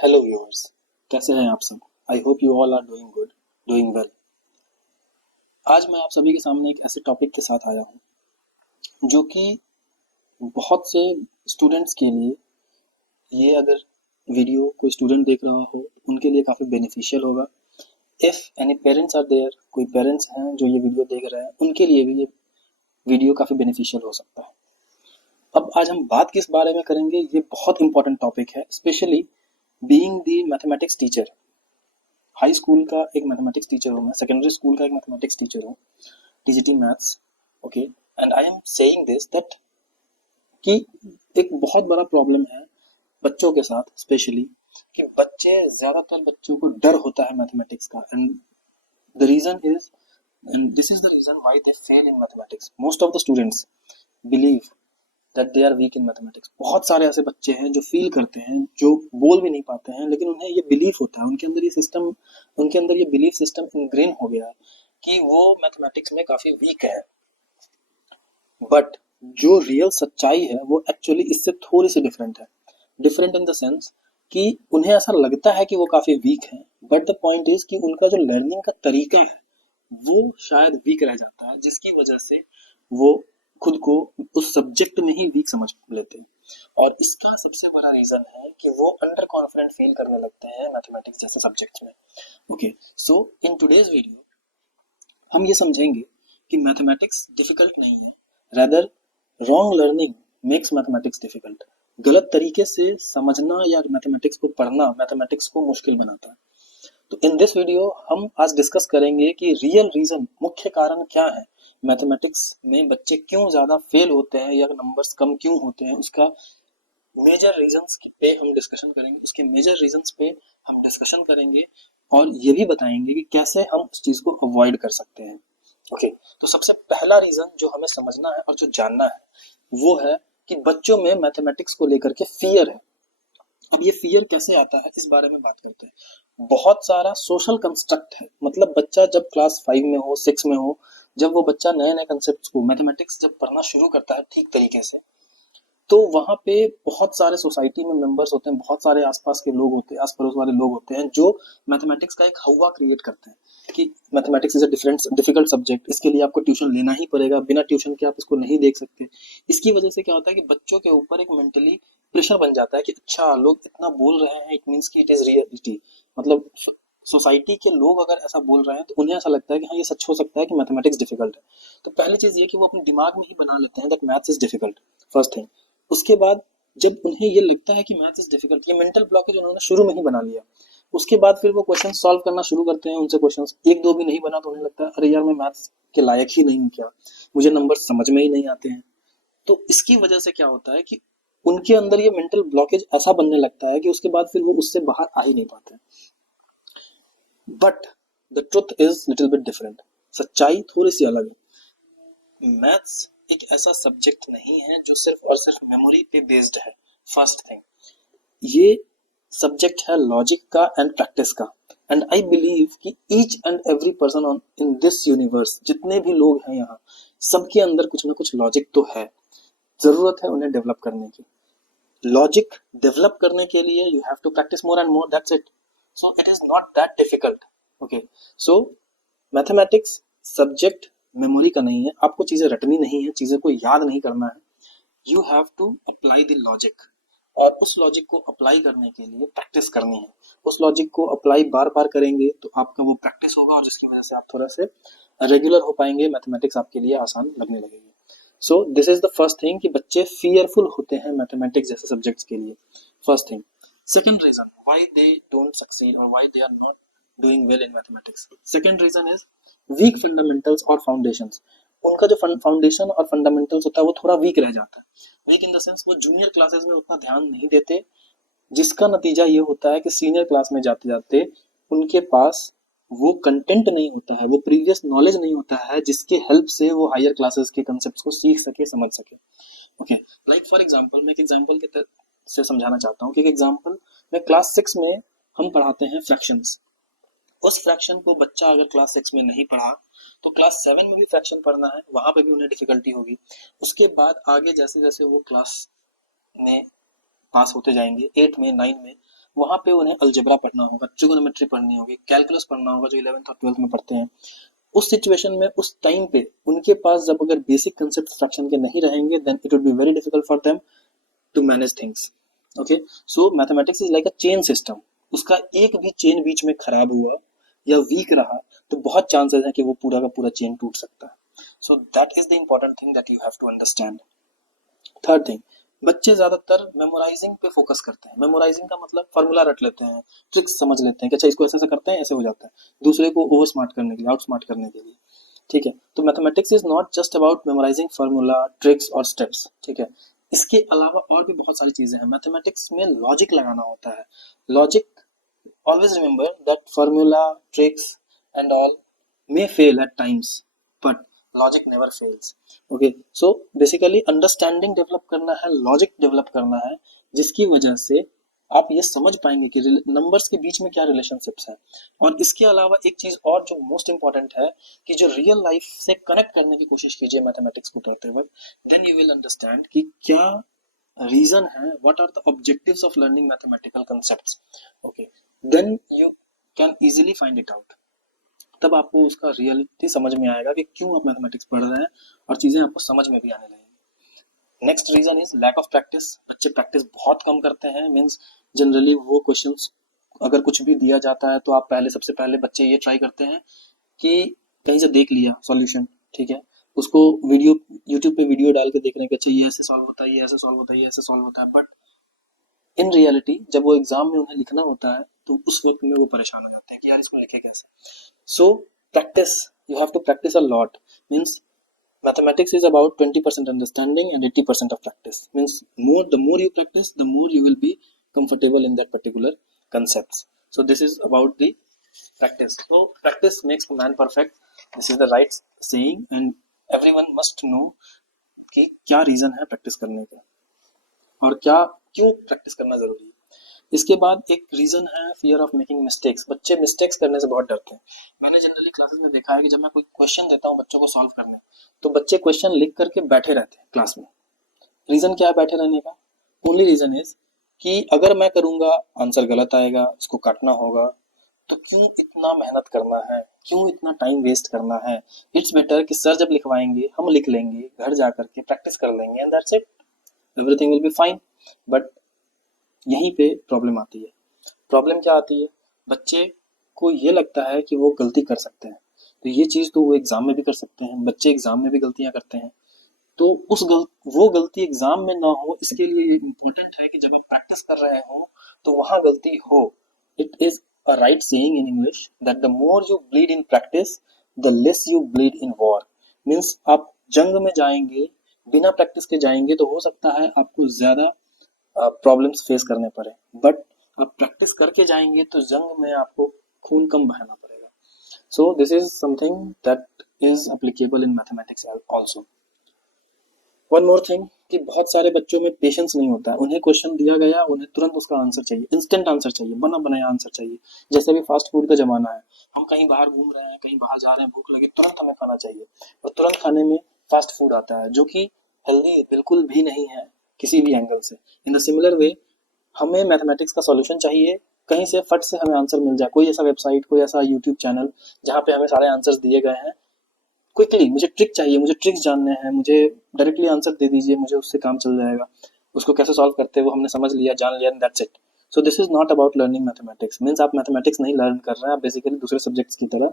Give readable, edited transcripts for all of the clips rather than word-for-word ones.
Hello viewers, कैसे हैं आप सब। I hope you all are doing good, doing well. आज मैं आप सभी के सामने एक ऐसे टॉपिक के साथ आया हूँ जो कि बहुत से स्टूडेंट्स के लिए, ये अगर वीडियो कोई स्टूडेंट देख रहा हो उनके लिए काफ़ी बेनिफिशियल होगा। If any parents are there, कोई पेरेंट्स हैं जो ये वीडियो देख रहे हैं, उनके लिए भी ये वीडियो काफ़ी बेनिफिशियल हो सकता है। अब आज हम बात किस बारे में करेंगे, ये बहुत इंपॉर्टेंट टॉपिक है, specially being the mathematics teacher. High school का एक मैथमेटिक्स टीचर हूँ मैं, सेकेंडरी स्कूल का एक मैथमेटिक्स टीचर हूँ, TGT maths. Okay, and I am saying this that कि एक बहुत बड़ा प्रॉब्लम है बच्चों के साथ, स्पेशली कि ज़्यादातर बच्चों को डर होता है मैथमेटिक्स का। And the reason is, and this is the reason why they fail in mathematics. Most of the students believe that they are weak in mathematics. बहुत सारे ऐसे बच्चे हैं जो फील करते हैं, जो बोल भी नहीं पाते हैं, लेकिन उन्हें ये बिलीफ होता है, उनके अंदर ये बिलीफ सिस्टम इनग्रेन हो गया है कि वो मैथमेटिक्स में काफी वीक है। बट जो रियल सच्चाई है वो एक्चुअली इससे थोड़ी सी डिफरेंट है। डिफरेंट इन द सेंस कि उन्हें ऐसा लगता है कि वो काफी वीक है, बट द पॉइंट इज कि उनका जो लर्निंग का तरीका है वो शायद वीक रह जाता है, जिसकी वजह से वो खुद को उस सब्जेक्ट में ही वीक समझ लेते हैं। और इसका सबसे बड़ा रीजन है कि वो अंडर कॉन्फिडेंट फील करने लगते हैं मैथमेटिक्स जैसे सब्जेक्ट्स में। Okay, so in today's video हम ये समझेंगे कि मैथमेटिक्स डिफिकल्ट नहीं है, rather wrong learning makes mathematics difficult. गलत तरीके से समझना या मैथमेटिक्स को पढ़ना मैथमेटिक्स को मुश्किल बनाता है। तो इन दिस वीडियो हम आज डिस्कस करेंगे कि रियल रीजन, मुख्य कारण क्या है, मैथमेटिक्स में बच्चे क्यों ज्यादा फेल होते हैं या नंबर्स कम क्यों होते हैं, उसका मेजर रीजंस पे हम डिस्कशन करेंगे, उसके मेजर रीजंस पे हम डिस्कशन करेंगे और ये भी बताएंगे कि कैसे हम उस चीज को अवॉइड कर सकते हैं। ओके, तो सबसे पहला रीजन जो हमें समझना है और जो जानना है वो है कि बच्चों में मैथमेटिक्स को लेकर के फियर है। अब ये फियर कैसे आता है इस बारे में बात करते हैं। बहुत सारा सोशल कंस्ट्रक्ट है, मतलब बच्चा जब क्लास 5 में हो, 6 में हो, जब वो बच्चा नए नए कंसेप्ट को, मैथमेटिक्स जब पढ़ना शुरू करता है ठीक तरीके से, तो वहाँ पे बहुत सारे सोसाइटी में मेंबर्स होते हैं, बहुत सारे आसपास के लोग होते हैं, आस पड़ोस वाले लोग होते हैं जो मैथमेटिक्स का एक हवा क्रिएट करते हैं कि mathematics is a different difficult subject, इसके लिए आपको ट्यूशन लेना ही पड़ेगा, बिना ट्यूशन के आप इसको नहीं देख सकते। इसकी वजह से क्या होता है कि बच्चों के ऊपर एक मेंटली प्रेशर बन जाता है कि अच्छा लोग इतना बोल रहे हैं, इट मीन्स कि इट इज रियलिटी। मतलब सोसाइटी के लोग अगर ऐसा बोल रहे हैं तो उन्हें ऐसा लगता है कि हाँ ये सच हो सकता है कि मैथमेटिक्स डिफिकल्ट है। तो पहली चीज ये कि वो अपने दिमाग में ही बना लेते हैं that maths is difficult, first thing. उसके बाद जब उन्हें ये लगता है कि मैथ्स इज डिफिकल्ट, ये मेंटल ब्लॉकेज उन्होंने शुरू में ही बना लिया। उसके बाद फिर वो क्वेश्चन सॉल्व करना शुरू करते हैं, उनसे क्वेश्चन एक दो भी नहीं बना तो उन्हें लगता है अरे यार मैं मैथ्स के लायक ही नहीं हूँ क्या, मुझे नंबर समझ में ही नहीं आते हैं। तो इसकी वजह से क्या होता है कि उनके अंदर ये मेंटल ब्लॉकेज ऐसा बनने लगता है कि उसके बाद फिर वो उससे बाहर आ ही नहीं पाते। But the truth is little bit different, सच्चाई थोड़ी सी अलग है। मैथ्स एक ऐसा सब्जेक्ट नहीं है जो सिर्फ और सिर्फ मेमोरी पे बेस्ड है। फर्स्ट थिंग, ये सब्जेक्ट है लॉजिक का एंड प्रैक्टिस का। एंड आई बिलीव कि each and every person on in this universe, जितने भी लोग हैं यहाँ, सबके अंदर कुछ ना कुछ लॉजिक तो है। जरूरत है उन्हें डेवलप करने की। लॉजिक डेवलप करने के लिए you have to practice more and more, that's it. So it is not that difficult. Okay, so mathematics subject memory का नहीं है, आपको चीजें रटनी नहीं है, चीजें को याद नहीं करना है। You have to apply the logic, और उस लॉजिक को अप्लाई करने के लिए प्रैक्टिस करनी है। उस लॉजिक को अप्लाई बार बार करेंगे तो आपका वो प्रैक्टिस होगा और जिसकी वजह से आप थोड़ा से रेगुलर हो पाएंगे, मैथमेटिक्स आपके लिए आसान लगने लगेगी। सो this is the first thing कि बच्चे फियरफुल होते हैं मैथमेटिक्स जैसे सब्जेक्ट्स के लिए, first thing. Second reason why they don't succeed और why they are not doing well in mathematics, second reason is weak fundamentals और फाउंडेशंस। उनका जो फाउंडेशन और फंडामेंटल्स होता है वो थोड़ा वीक रह जाता है। वीक इन द सेंस वो जूनियर क्लासेस में उतना ध्यान नहीं देते, जिसका नतीजा ये होता है कि सीनियर क्लास में जाते जाते उनके पास वो कंटेंट नहीं होता है, वो प्रीवियस नॉलेज नहीं होता है जिसके हेल्प से वो हायर क्लासेस के कंसेप्ट को सीख सके, समझ सके। ओके, लाइक फॉर एग्जांपल, मैं एक एग्जांपल के से समझाना चाहता हूँ कि एग्जांपल में क्लास 6 में हम पढ़ाते हैं फ्रैक्शंस। उस फ्रैक्शन को बच्चा अगर क्लास 6 में नहीं पढ़ा तो क्लास 7 में भी फ्रैक्शन पढ़ना है, वहां पे भी उन्हें डिफिकल्टी होगी। उसके बाद आगे जैसे जैसे वो क्लास में पास होते जाएंगे, 8 में, 9 में, वहां पे उन्हें अलजेब्रा पढ़ना होगा, ट्रिगोनोमेट्री पढ़नी होगी, कैलकुलस पढ़ना होगा जो 11th और 12th में पढ़ते हैं। उस सिचुएशन में उस टाइम पे उनके पास जब अगर बेसिक कंसेप्ट फ्रैक्शन के नहीं रहेंगे, then it would be very difficult for them to manage things. Okay, so mathematics is like a chain system. उसका एक भी चेन बीच में खराब हुआ या वीक रहा तो बहुत चांसेस है कि वो पूरा का पूरा चेन टूट सकता है। So that is the important thing that you have to understand. Third thing, बच्चे ज्यादातर मेमोराइजिंग पे फोकस करते हैं। मेमोराइजिंग का मतलब फार्मूला रट लेते हैं, ट्रिक्स समझ लेते हैं कि अच्छा इसको ऐसे ऐसे करते हैं ऐसे हो जाता है, दूसरे को ओवर स्मार्ट करने के लिए, आउट स्मार्ट करने के लिए। ठीक है, तो mathematics is not just about memorizing formula, tricks और स्टेप्स। ठीक है, इसके अलावा और भी बहुत सारी चीजें हैं। मैथमेटिक्स में लॉजिक लगाना होता है। Logic, always remember that formula, tricks and all may fail at times, but logic never fails. Okay, so basically understanding develop करना है, logic develop करना है, जिसकी वजह से आप ये समझ पाएंगे कि नंबर्स के बीच में क्या रिलेशनशिप्स हैं। और इसके अलावा एक चीज और जो मोस्ट इंपॉर्टेंट है कि जो रियल लाइफ से कनेक्ट करने की कोशिश कीजिए मैथमेटिक्स को पढ़ते वक्त, देन यू विल अंडरस्टैंड कि क्या रीजन है, what are the objectives of learning mathematical concepts. Okay, then you can easily find it out. तब आपको उसका रियलिटी समझ में आएगा कि क्यों आप मैथमेटिक्स पढ़ रहे हैं और चीजें आपको समझ में भी आने लगेंगी। Next reason is lack of practice. बच्चे प्रैक्टिस बहुत कम करते हैं। मींस जनरली वो क्वेश्चंस अगर कुछ भी दिया जाता है तो आप सबसे पहले बच्चे ये ट्राई करते हैं कि कहीं से देख लिया सॉल्यूशन, ठीक है, उसको वीडियो यूट्यूब पे वीडियो डाल के देख रहे हैं कि अच्छा ये ऐसे सॉल्व होता है, ये ऐसे सॉल्व होता है, ये ऐसे सॉल्व होता है। बट इन रियलिटी जब वो एग्जाम में उन्हें लिखना होता है तो उस वक्त में वो परेशान हो जाते हैं कि यार इसको लिखे कैसे। So practice, you have to practice a lot. Means mathematics is about 20% understanding and 80% of practice. Means the more you practice, the more you will be comfortable in that particular concepts. So this is about the practice. So practice makes a man perfect. This is the right saying and everyone must know कि क्या reason है practice करने का और क्या क्यों practice करना जरूरी है। इसके बाद एक रीजन है फियर ऑफ मेकिंग मिस्टेक्स। बच्चे मिस्टेक्स करने से बहुत डरते हैं। मैंने जनरली क्लासेस में देखा है कि जब मैं कोई क्वेश्चन देता हूँ बच्चों को सॉल्व करने, तो बच्चे क्वेश्चन लिख करके बैठे रहते हैं क्लास में। रीजन क्या है बैठे रहने का? ओनली रीजन इज कि अगर मैं करूंगा आंसर गलत आएगा, उसको काटना होगा, तो क्यों इतना मेहनत करना है, क्यों इतना टाइम वेस्ट करना है। इट्स बेटर कि सर जब लिखवाएंगे हम लिख लेंगे, घर जाकर के प्रैक्टिस कर लेंगे and that's it, everything will be fine. But यहीं पे प्रॉब्लम आती है। प्रॉब्लम क्या आती है? बच्चे को ये लगता है कि वो गलती कर सकते हैं, तो ये चीज तो वो एग्जाम में भी कर सकते हैं। बच्चे एग्जाम में भी गलतियां करते हैं, तो वो गलती एग्जाम में ना हो, इसके लिए इम्पोर्टेंट है कि जब आप प्रैक्टिस कर रहे हो तो वहां गलती हो। It is a right saying in English that the more you bleed in practice the less you bleed in war. Means आप जंग में जाएंगे, बिना प्रैक्टिस के जाएंगे तो हो सकता है आपको ज्यादा प्रॉब्लम्स फेस करने पड़े, बट आप प्रैक्टिस करके जाएंगे तो जंग में आपको खून कम बहाना पड़ेगा। सो this is something that is applicable in mathematics also. One more thing कि बहुत सारे बच्चों में पेशेंस नहीं होता है। उन्हें क्वेश्चन दिया गया, उन्हें तुरंत उसका आंसर चाहिए, इंस्टेंट आंसर चाहिए, बना बनाया आंसर चाहिए। जैसे अभी फास्ट फूड का जमाना है, हम कहीं बाहर घूम रहे हैं, कहीं बाहर जा रहे हैं, भूख लगी, तुरंत हमें खाना चाहिए और तुरंत खाने में फास्ट फूड आता है जो कि हेल्दी बिल्कुल भी नहीं है किसी भी एंगल से। इन द सिमिलर वे हमें मैथमेटिक्स का सॉल्यूशन चाहिए, कहीं से फट से हमें आंसर मिल जाए, कोई ऐसा वेबसाइट, कोई ऐसा यूट्यूब चैनल जहाँ पे हमें सारे आंसर्स दिए गए हैं। क्विकली मुझे ट्रिक चाहिए, मुझे ट्रिक्स जानने हैं, मुझे डायरेक्टली आंसर दे दीजिए, मुझे उससे काम चल जाएगा। उसको कैसे सॉल्व करते हैं वो हमने समझ लिया, जान लिया, and that's it. So this is not about learning mathematics. Means आप मैथमेटिक्स नहीं लर्न कर रहे हैं, आप बेसिकली दूसरे सब्जेक्ट्स की तरह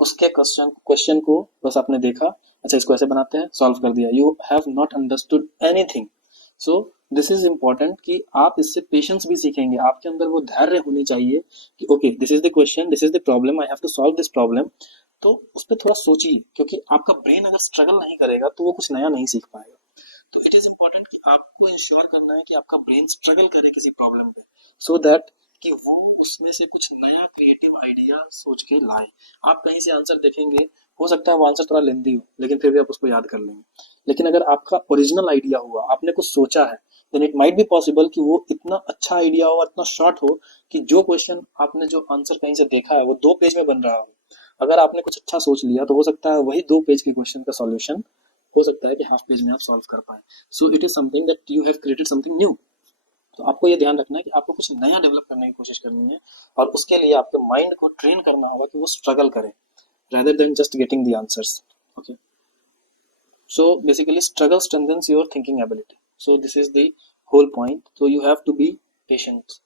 उसके क्वेश्चन को बस आपने देखा, अच्छा इसको ऐसे बनाते हैं, सॉल्व कर दिया। You have not understood anything. So this is important कि आप इससे पेशेंस भी सीखेंगे। आपके अंदर वो धैर्य होनी चाहिए कि okay this is the question, this is the problem, I have to solve this problem. तो उस पर थोड़ा सोचिए, क्योंकि आपका ब्रेन अगर स्ट्रगल नहीं करेगा तो वो कुछ नया नहीं सीख पाएगा। तो इट इज इम्पोर्टेंट कि आपको इंश्योर करना है कि आपका ब्रेन स्ट्रगल करे किसी प्रॉब्लम पे, सो दैट कि वो उसमें से कुछ नया क्रिएटिव आइडिया सोच के लाए। आप कहीं से आंसर देखेंगे, हो सकता है वो आंसर थोड़ा लेंदी हो, लेकिन फिर भी आप उसको याद कर लेंगे। लेकिन अगर आपका ओरिजिनल आइडिया हुआ, आपने कुछ सोचा है, then it might be possible कि वो इतना अच्छा आइडिया हो, इतना शॉर्ट हो कि जो क्वेश्चन आपने जो आंसर कहीं से देखा है वो 2 पेज में बन रहा हो। अगर आपने कुछ अच्छा सोच लिया तो हो सकता है वही 2 पेज के क्वेश्चन का सॉल्यूशन हो सकता है कि हाफ पेज में आप सॉल्व कर पाए। सो it is something that you have created something new. तो आपको ये ध्यान रखना है कि आपको कुछ नया डेवलप करने की कोशिश करनी है और उसके लिए आपके माइंड को ट्रेन करना होगा कि वो स्ट्रगल करे rather than just getting the answers. Okay. So basically struggle strengthens your thinking ability. So this is the whole point. So you have to be patient.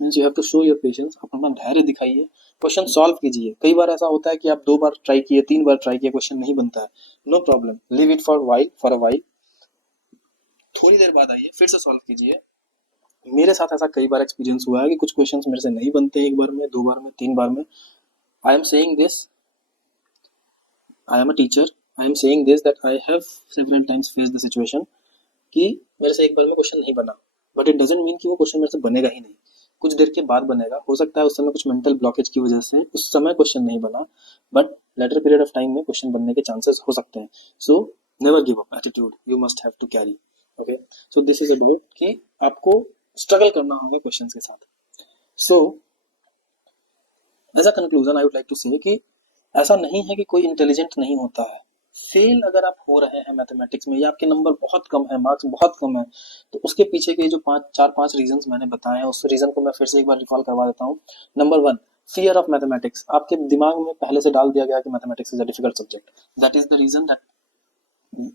Means you have to show your patience. आप अपना धैर्य दिखाइए, question solve कीजिए. कई बार ऐसा होता है कि आप 2 बार ट्राई किए, 3 बार ट्राई किए, क्वेश्चन नहीं बनता है. No problem, leave it for a while. थोड़ी देर बाद आइए, फिर से सॉल्व कीजिए. मेरे साथ ऐसा कई बार एक्सपीरियंस हुआ है कि कुछ क्वेश्चंस मेरे से नहीं बनते एक बार में, 2 बार में, 3 बार में. I am saying this, I am a teacher. I am saying this that I have several times faced the situation कि मेरे से एक बार में क्वेश्चन नहीं बना, बट इट डजंट मीन कि वो क्वेश्चन मेरे से बनेगा ही नहीं. कुछ देर के बाद बनेगा. हो सकता है उस समय कुछ मेंटल ब्लॉकेज की वजह से उस समय क्वेश्चन नहीं बना, but later period of time में क्वेश्चन बनने के चांसेस हो सकते हैं. So never give up attitude you must have to carry. Okay, so this is a doubt कि आपको स्ट्रगल करना होगा क्वेश्चंस के साथ. So as a conclusion I would like to say कि ऐसा नहीं है कि कोई इंटेलिजेंट नहीं होता है. फेल अगर आप हो रहे हैं मैथमेटिक्स में या आपके नंबर बहुत कम है, मार्क्स बहुत कम है, तो उसके पीछे के जो 4-5 रीजंस मैंने बताए हैं, उस रीजन को मैं फिर से एक बार रिकॉल करवा देता हूँ. Number 1, fear of mathematics. आपके दिमाग में पहले से डाल दिया गया कि mathematics is a difficult subject. That is the reason that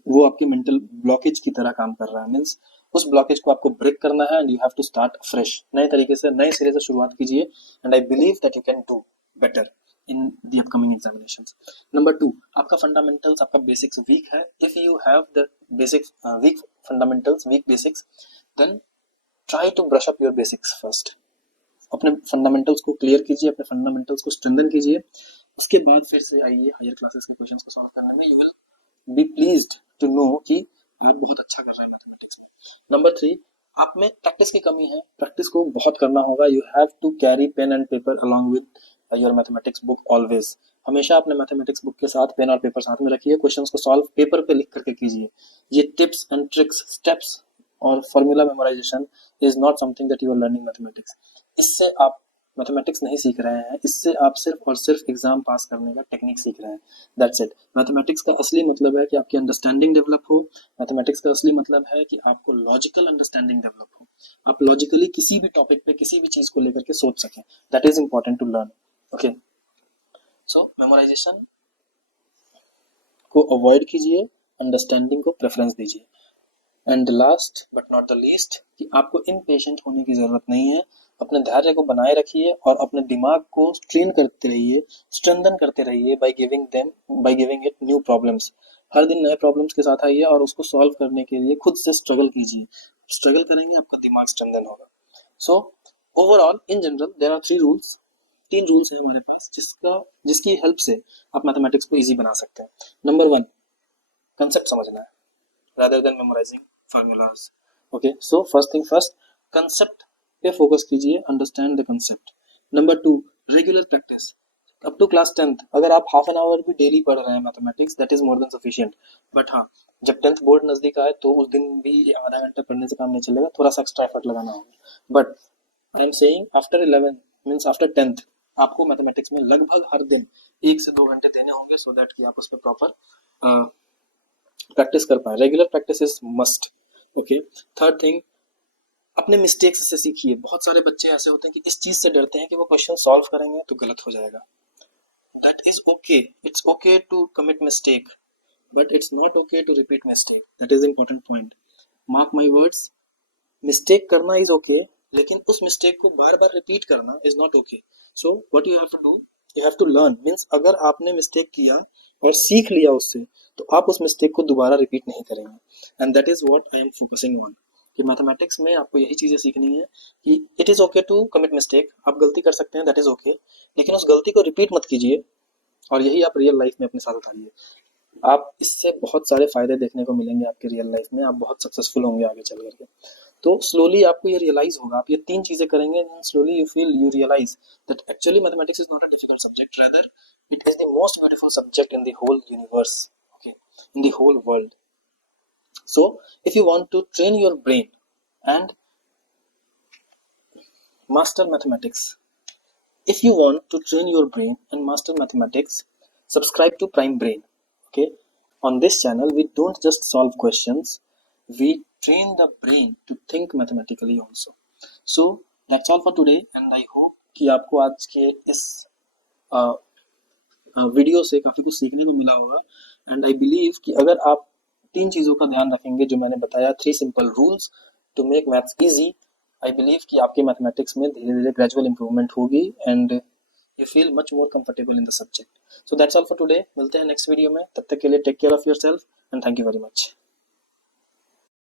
वो आपके मेंटल ब्लॉकेज की तरह काम कर रहा है. मीन्स उस ब्लॉकेज को आपको ब्रेक करना है and you have to start fresh. नए तरीके से, नए सिरे से शुरुआत कीजिए and I believe that you can do better in the upcoming examinations. Number 2, आपका fundamentals, आपका basics weak है. If you have the basics weak fundamentals, weak basics, then try to brush up your basics first. अपने fundamentals को clear कीजिए, अपने fundamentals को strengthen कीजिए. उसके बाद फिर से आइए higher classes के questions को solve करने में. You will be pleased to know कि आप बहुत अच्छा कर रहे हैं मैथमेटिक्स में. Number 3, आप में प्रैक्टिस की कमी है. प्रैक्टिस को बहुत करना होगा. You have to carry pen and paper along with your mathematics book always. हमेशा अपने मैथमेटिक्स बुक के साथ पेन और पेपर साथ में रखिए. क्वेश्चंस को सॉल्व पेपर पे लिख करके कीजिए. ये टिप्स एंड ट्रिक्स, स्टेप्स और formula memorization is not something that you are learning mathematics. इससे आप मैथमेटिक्स नहीं सीख रहे हैं. इससे आप सिर्फ और सिर्फ एग्जाम पास करने का टेक्निक सीख रहे हैं. That's it. मैथमेटिक्स का असली मतलब है कि आपकी अंडरस्टैंडिंग डेवलप हो. मैथमेटिक्स का असली मतलब है कि आपको लॉजिकल अंडरस्टैंडिंग डेवलप हो. आप लॉजिकली किसी भी टॉपिक पे, किसी भी चीज को लेकर के सोच सकें. That is important to learn. Okay, so memorization को अवॉइड कीजिए, अंडरस्टैंडिंग को प्रेफरेंस दीजिए. And last but not the least कि आपको इम्पेशेंट होने की जरूरत नहीं है. अपने धैर्य को बनाए रखिए और अपने दिमाग को ट्रेन करते रहिए, स्ट्रेंथन करते रहिए by giving it new problems. हर दिन नए प्रॉब्लम्स के साथ आइए और उसको सॉल्व करने के लिए खुद से स्ट्रगल कीजिए. स्ट्रगल करेंगे, आपका दिमाग स्ट्रेंथन होगा. So overall in general there are 3 rules है हमारे पास जिसकी हेल्प से आप मैथमेटिक्स को इजी बना सकते हैं. नंबर 1, कंसेप्ट समझना है rather than memorizing formulas. Okay, so first thing first, concept पे फोकस कीजिए. Understand the concept. Number 2, regular practice. Up to class 10th अगर आप हाफ एन आवर भी डेली पढ़ रहे हैं mathematics, that is more than sufficient. But हाँ, जब 10th बोर्ड नजदीक आए तो उस दिन भी आधा घंटे पढ़ने से काम नहीं चलेगा. थोड़ा सा एक्स्ट्रा एफर्ट लगाना होगा. But I am saying after 11 means after 10th आपको मैथमेटिक्स में लगभग हर दिन 1 से 2 घंटे देने होंगे सो दैट कि आप उस पर प्रॉपर प्रैक्टिस कर पाए. Regular practice is must. Okay, third thing, अपने मिस्टेक्स से सीखिए. बहुत सारे बच्चे ऐसे होते हैं कि इस चीज से डरते हैं कि वो क्वेश्चन सॉल्व करेंगे तो गलत हो जाएगा. That is okay. It's okay to commit mistake but it's not okay to repeat mistake. That is important point. Mark my words, mistake करना इज ओके लेकिन उस मिस्टेक को बार बार रिपीट करना is not okay. So what you have to do, you have to learn. Means अगर आपने mistake किया और सीख लिया उससे तो आप उस मिस्टेक को दोबारा रिपीट नहीं करेंगे. And that is what I am focusing on कि मैथमेटिक्स में आपको यही चीजें सीखनी है कि it is okay to commit mistake. आप गलती कर सकते हैं, दैट इज ओके, लेकिन उस गलती को रिपीट मत कीजिए. और यही आप रियल लाइफ में अपने साथ उतारिए. आप इससे बहुत सारे फायदे देखने को मिलेंगे आपके रियल लाइफ में. आप बहुत सक्सेसफुल होंगे आगे चल करके. तो स्लोली आपको ये रियलाइज होगा. आप ये 3 चीजें करेंगे, slowly you realise that actually mathematics is not a difficult subject, rather it is the most beautiful subject in the whole universe. Okay, in the whole world. So if you want to train your brain and master mathematics, if you want to train your brain and master mathematics, subscribe to Prime Brain. Okay, on this channel we don't just solve questions, we train the brain to think mathematically also. So that's all for today and I hope कि आपको आज के इस video से काफ़ी कुछ सीखने को मिला होगा। एंड आई बिलीव कि अगर आप 3 चीज़ों का ध्यान रखेंगे जो मैंने बताया, 3 simple rules to make maths easy, I believe कि आपके मैथमेटिक्स में धीरे धीरे ग्रेजुअल इंप्रूवमेंट होगी and you feel much more comfortable in the subject. So that's all for today, मिलते हैं नेक्स्ट वीडियो में, तब तक के लिए take care of yourself and thank you very much.